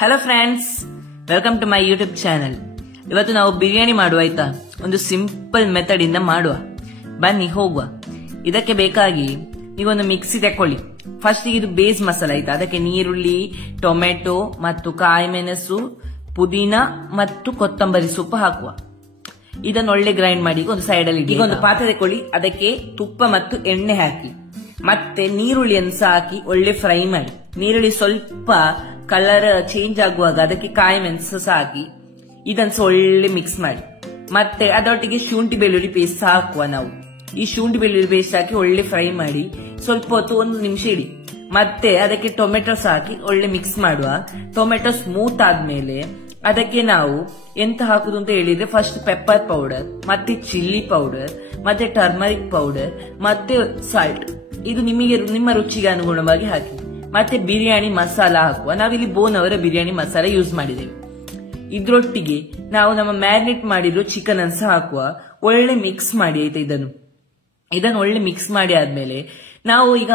Hello friends, welcome to my YouTube channel. ಇವತ್ತು ನಾವು ಬಿರಿಯಾನಿ ಮಾಡುವ ಆಯ್ತಾ. ಒಂದು ಸಿಂಪಲ್ ಮೆಥಡ್ ಇಂದ ಮಾಡುವ, ಬನ್ನಿ ಹೋಗುವ. ಇದಕ್ಕೆ ಬೇಕಾಗಿ ನೀವೊಂದು ಮಿಕ್ಸಿ ತಕೊಳ್ಳಿ. ಫಸ್ಟ್ ಇದು ಬೇಸ್ ಮಸಾಲ ಆಯ್ತಾ. ಅದಕ್ಕೆ ನೀರುಳ್ಳಿ, ಟೊಮೆಟೊ ಮತ್ತು ಕಾಯಿ ಮೆಣಸು, ಪುದೀನ ಮತ್ತು ಕೊತ್ತಂಬರಿ ಸೊಪ್ಪು ಹಾಕುವ. ಇದನ್ನು ಒಳ್ಳೆ ಗ್ರೈಂಡ್ ಮಾಡಿ ಒಂದು ಸೈಡ್ ಅಲ್ಲಿ ಇಡಿ. ಈಗ ಒಂದು ಪಾತ್ರೆ ತಕೊಳ್ಳಿ, ಅದಕ್ಕೆ ತುಪ್ಪ ಮತ್ತು ಎಣ್ಣೆ ಹಾಕಿ, ಮತ್ತೆ ನೀರುಳ್ಳಿಯನ್ನು ಸಹ ಹಾಕಿ ಒಳ್ಳೆ ಫ್ರೈ ಮಾಡಿ. ನೀರುಳ್ಳಿ ಸ್ವಲ್ಪ ಕಲರ್ ಚೇಂಜ್ ಆಗುವಾಗ ಅದಕ್ಕೆ ಕಾಯಿ ಮೆಣಸು ಸಹ ಹಾಕಿ ಇದನ್ನು ಸಹ ಒಳ್ಳೆ ಮಿಕ್ಸ್ ಮಾಡಿ. ಮತ್ತೆ ಅದರೊಟ್ಟಿಗೆ ಶುಂಠಿ ಬೆಳ್ಳುಳ್ಳಿ ಪೇಸ್ಟ್ ಹಾಕುವ. ನಾವು ಈ ಶುಂಠಿ ಬೆಳ್ಳುಳ್ಳಿ ಪೇಸ್ಟ್ ಹಾಕಿ ಒಳ್ಳೆ ಫ್ರೈ ಮಾಡಿ ಸ್ವಲ್ಪ ಹೊತ್ತು, 1 ನಿಮಿಷ ಇಡಿ. ಮತ್ತೆ ಅದಕ್ಕೆ ಟೊಮೆಟೊ ಸಹ ಹಾಕಿ ಒಳ್ಳೆ ಮಿಕ್ಸ್ ಮಾಡುವ. ಟೊಮೆಟೊ ಸ್ಮೂತ್ ಆದ್ಮೇಲೆ ಅದಕ್ಕೆ ನಾವು ಎಂತ ಹಾಕುದು ಅಂತ ಹೇಳಿದ್ರೆ, ಫಸ್ಟ್ ಪೆಪ್ಪರ್ ಪೌಡರ್, ಮತ್ತೆ ಚಿಲ್ಲಿ ಪೌಡರ್, ಮತ್ತೆ ಟರ್ಮರಿಕ್ ಪೌಡರ್, ಮತ್ತೆ ಸಾಲ್ಟ್. ಇದು ನಿಮ್ಮ ರುಚಿಗೆ ಅನುಗುಣವಾಗಿ ಹಾಕಿ. ಮತ್ತೆ ಬಿರಿಯಾನಿ ಮಸಾಲ ಹಾಕುವ. ನಾವಿಲ್ಲಿ ಬೋನ್ ಅವರ ಬಿರಿಯಾನಿ ಮಸಾಲ ಯೂಸ್ ಮಾಡಿದ್ದೇವೆ. ಇದ್ರೊಟ್ಟಿಗೆ ನಾವು ನಮ್ಮ ಮ್ಯಾರಿನೇಟ್ ಮಾಡಿರೋ ಚಿಕನ್ ಅನ್ನು ಸಹ ಹಾಕುವ. ಒಳ್ಳೆ ಮಿಕ್ಸ್ ಮಾಡಿ ಆಯ್ತಾ. ಇದನ್ನು ಒಳ್ಳೆ ಮಿಕ್ಸ್ ಮಾಡಿ ಆದ್ಮೇಲೆ ನಾವು ಈಗ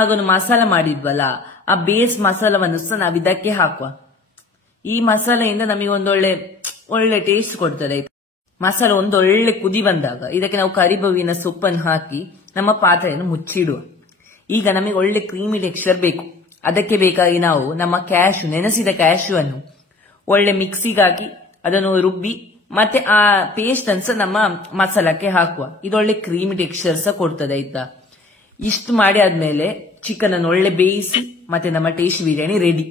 ಆಗೊಂದು ಮಸಾಲ ಮಾಡಿದ್ವಲ್ಲ, ಆ ಬೇಸ್ ಮಸಾಲವನ್ನು ಸಹ ನಾವು ಇದಕ್ಕೆ ಹಾಕುವ. ಈ ಮಸಾಲೆಯಿಂದ ನಮಗೆ ಒಳ್ಳೆ ಟೇಸ್ಟ್ ಕೊಡ್ತದೆ. ಮಸಾಲ ಒಂದೊಳ್ಳೆ ಕುದಿ ಬಂದಾಗ ಇದಕ್ಕೆ ನಾವು ಕರಿಬೇವಿನ ಸೊಪ್ಪನ್ನು ಹಾಕಿ ನಮ್ಮ ಪಾತ್ರೆಯನ್ನು ಮುಚ್ಚಿಡುವ. ಈಗ ನಮಗೆ ಒಳ್ಳೆ ಕ್ರೀಮಿ ಟೆಕ್ಸ್ಚರ್ ಬೇಕು. ಅದಕ್ಕೆ ಬೇಕಾಗಿ ನಾವು ನಮ್ಮ ನೆನೆಸಿದ ಕ್ಯಾಶ್ಯೂ ಅನ್ನು ಒಳ್ಳೆ ಮಿಕ್ಸಿಗೆ ಹಾಕಿ ಅದನ್ನು ರುಬ್ಬಿ ಮತ್ತೆ ಆ ಪೇಸ್ಟ್ ಅನ್ನು ನಮ್ಮ ಮಸಾಲಕ್ಕೆ ಹಾಕುವ. ಇದೊಳ್ಳೆ ಕ್ರೀಮಿ ಟೆಕ್ಸ್ಚರ್ ಸಹ ಕೊಡ್ತದೆ ಆಯ್ತಾ. ಇಷ್ಟು ಮಾಡಿ ಆದ್ಮೇಲೆ ಚಿಕನ್ ಅನ್ನು ಒಳ್ಳೆ ಬೇಯಿಸಿ ಮತ್ತೆ ನಮ್ಮ ಟೇಸ್ಟ್ ಬಿರಿಯಾನಿ ರೆಡಿ.